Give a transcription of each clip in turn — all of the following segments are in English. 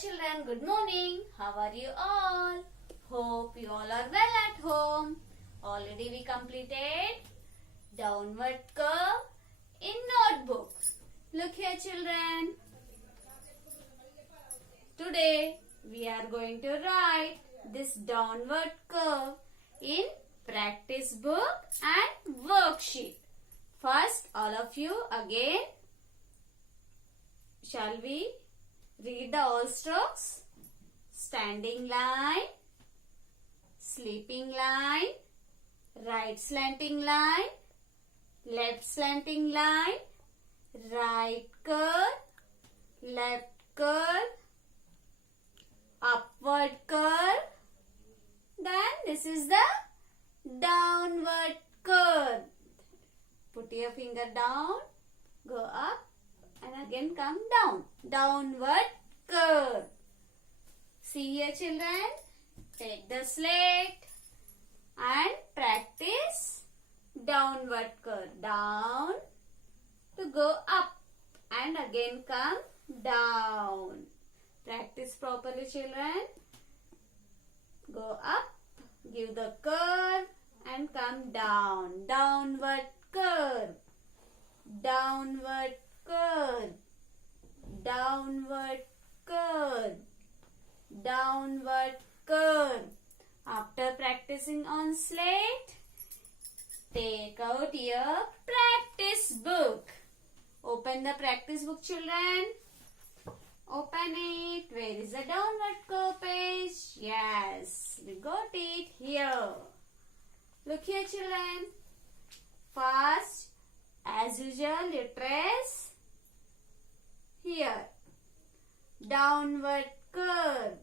children, good morning. How are you all? Hope you all are well at home. Already we completed downward curve in notebook. Look here children. Today we are going to write this downward curve in practice book and worksheet. First all of you again, shall we read the all strokes? Standing line, sleeping line, right slanting line, left slanting line, right curve, left curve, upward curve. Then this is the downward curve. Put your finger down, go up and again come down. Downward curve. See here children, take the slate and practice downward curve. Down to go up and again come down. Practice properly children. Go up, give the curve and come down. Downward curve. Downward curve. Downward curve. Downward curve. After practicing on slate, take out your practice book. Open the practice book children. Open it. Where is the downward curve page? Yes, we got it here. Look here children. First, as usual, you trace here. Downward curve.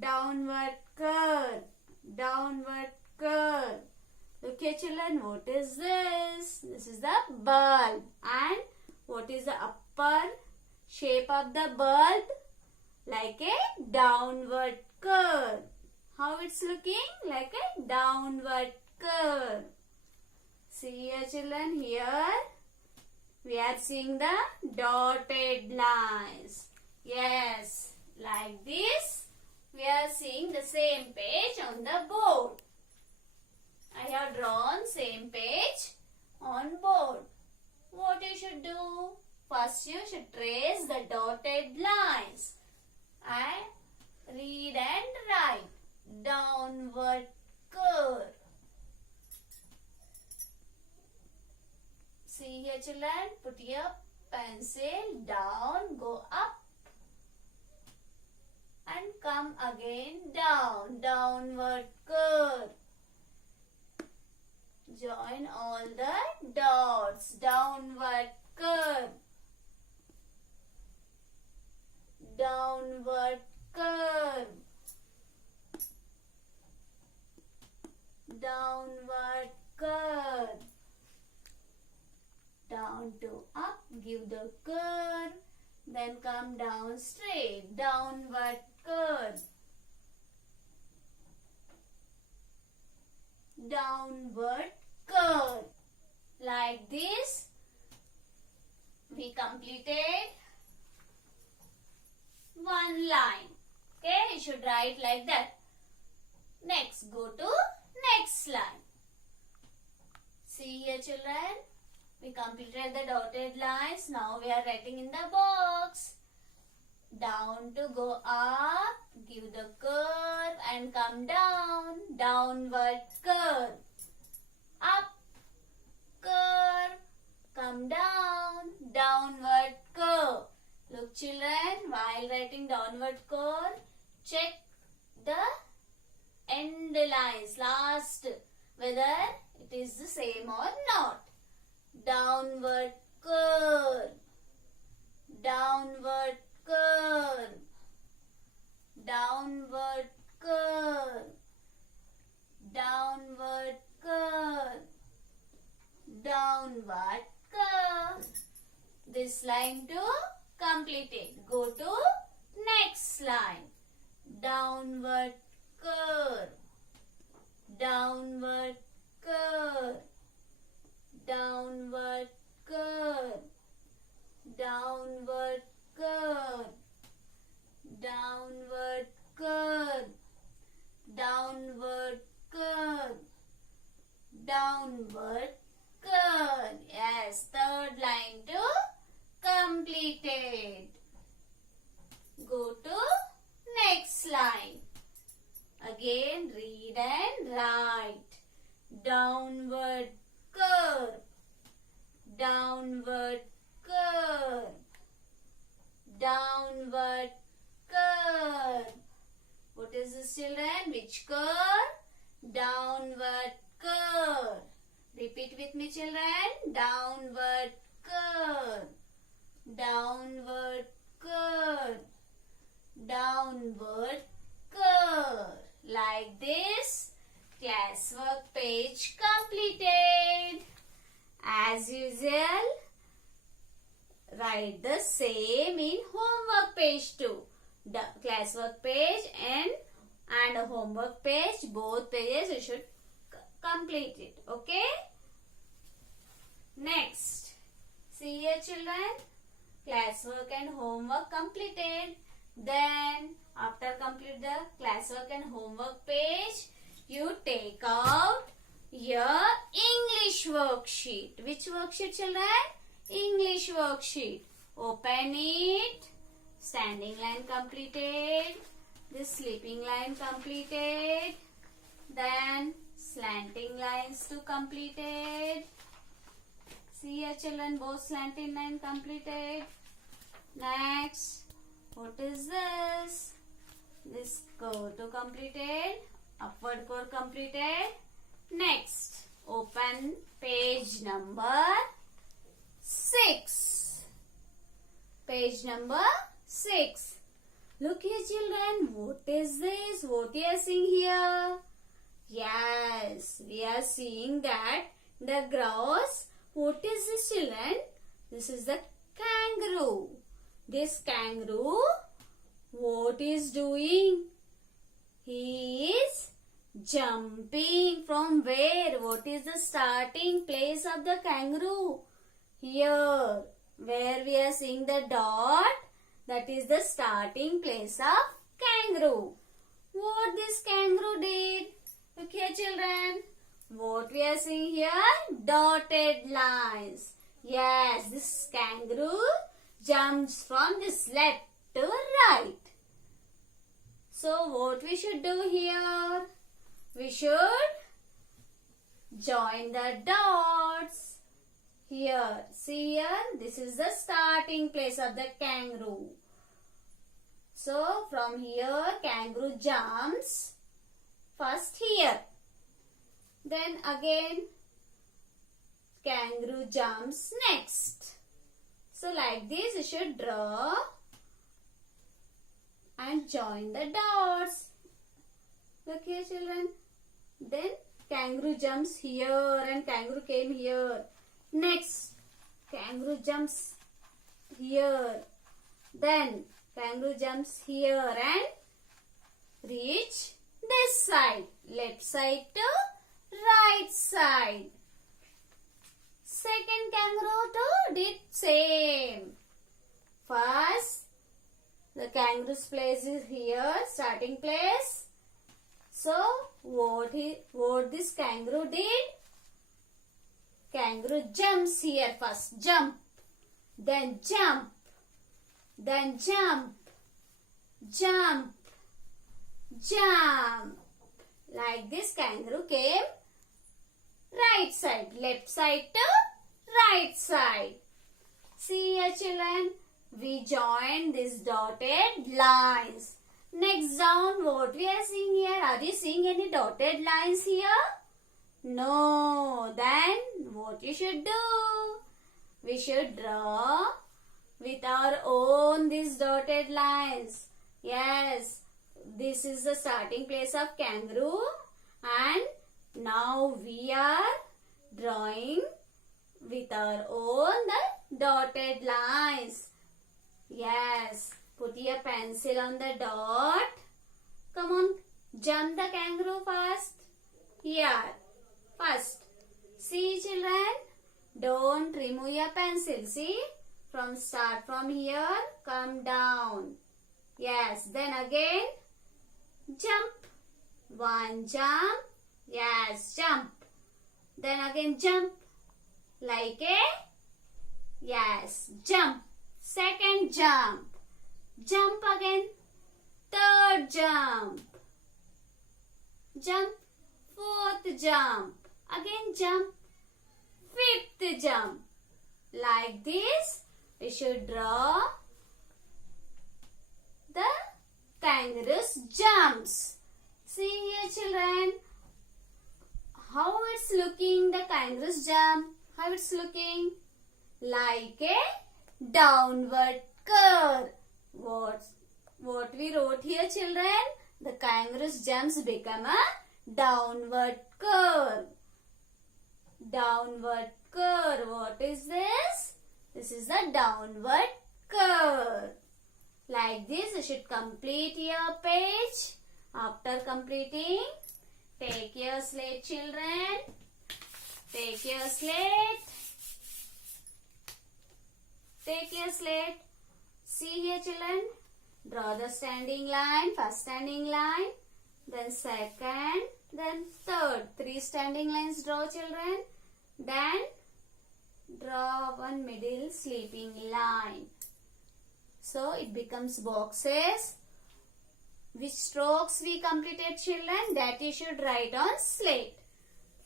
Downward curve. Downward curve. Look here children, what is this? This is the bulb. And what is the upper shape of the bulb? Like a downward curve. How it's looking? Like a downward curve. See here children, here we are seeing the dotted lines. Yes, like this we are seeing the same page on the board. I have drawn same page on board. What you should do? First you should trace the dotted lines and read and write downward curve. See here children, put your pencil down, go up and come again down. Downward curve. Join all the dots. Downward curve. Downward curve. Downward curve. Down to up, give the curve, then come down straight. Downward curve. Downward curve. Like this, we completed one line. Okay, you should write like that. Next, go to next line. See here children, we completed the dotted lines. Now we are writing in the box. Down to go up, give the curve and come down. Downward curve. Up, curve, come down. Downward curve. Look children, while writing downward curve, check the end lines, last, whether it is the same or not. Downward curve. Downward curve. Downward curve. Downward curve. Downward curve. This line to complete it. Go to next line. Downward curve. Downward curve. Downward curve. Downward curve. Downward curve, downward curve, downward curve. Yes, third line to completed. Go to next line. Again read and write. Downward curve, downward curve, downward curve. What is this, children? Which curve? Downward curve. Repeat with me, children. Downward curve, downward curve, downward curve. Like this, classwork page completed. As usual, write the same in homework page too. The classwork page and a homework page, both pages you should complete it. Okay? Next, see here, children. Classwork and homework completed. Then after complete the classwork and homework page, you take out your English worksheet. Which worksheet, children? English worksheet. Open it. Standing line completed. This sleeping line completed. Then slanting lines to completed. See here, children, both slanting line completed. Next, what is this? This curve to completed. Upward curve completed. Next, open page number 6. Page number 6. Look here, children. What is this? What you are seeing here? Yes, we are seeing that the grass. What is this, children? This is the kangaroo. This kangaroo, what is doing? He is jumping from where? What is the starting place of the kangaroo? Here, where we are seeing the dot, that is the starting place of kangaroo. What this kangaroo did? Look here, children. What we are seeing here? Dotted lines. Yes, this kangaroo jumps from this left to right. So what we should do here? We should join the dots. Here, see here, this is the starting place of the kangaroo. So from here, kangaroo jumps first here. Then again, kangaroo jumps next. So like this, you should draw and join the dots. Look here, children. Then kangaroo jumps here and kangaroo came here. Next, kangaroo jumps here. Then kangaroo jumps here and reach this side. Left side to right side. Second kangaroo too did same. First, the kangaroo's place is here, starting place. So what this kangaroo did? Kangaroo jumps here first. Jump. Then jump. Then jump. Jump. Jump. Like this, kangaroo came right side. Left side to right side. See here, children. We join these dotted lines. Next down, what we are seeing here? Are you seeing any dotted lines here? No. Then what you should do? We should draw with our own these dotted lines. Yes, this is the starting place of kangaroo, and now we are drawing with our own the dotted lines. Yes, put your pencil on the dot. Come on, jump the kangaroo first. Here, first. See, children, don't remove your pencil. See, start from here, come down. Yes, then again, jump. One jump. Yes, jump. Then again jump. Like a, yes, jump. Second jump. Jump again. Third jump. Jump. Fourth jump. Again jump. Fifth jump. Like this, we should draw the kangaroo's jumps. See here, children, how it's looking, the kangaroo's jump. How it's looking? Like a downward curve. What we wrote here, children? The kangaroo's jumps become a downward curve. Downward curve. What is this? This is the downward curve. Like this, you should complete your page. After completing, take your slate, children. Take your slate. Take your slate. See here, children. Draw the standing line. First standing line. Then second. Then third. 3 standing lines draw, children. Then draw one middle sleeping line. So it becomes boxes. Which strokes we completed, children? That you should write on slate.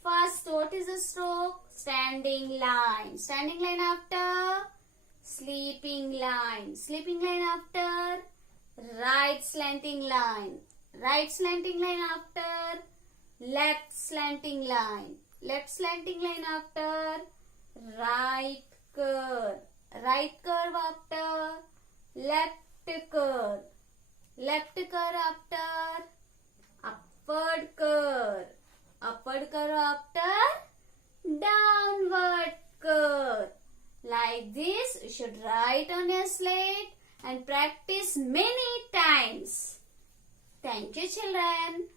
First, what is the stroke? Standing line. Standing line after sleeping line. Sleeping line after right slanting line. Right slanting line after left slanting line. Left slanting line after right curve. Right curve after left curve. Left curve after upward curve. Upward curve after downward curve. Like this, you should write on your slate and practice many times. Thank you, children.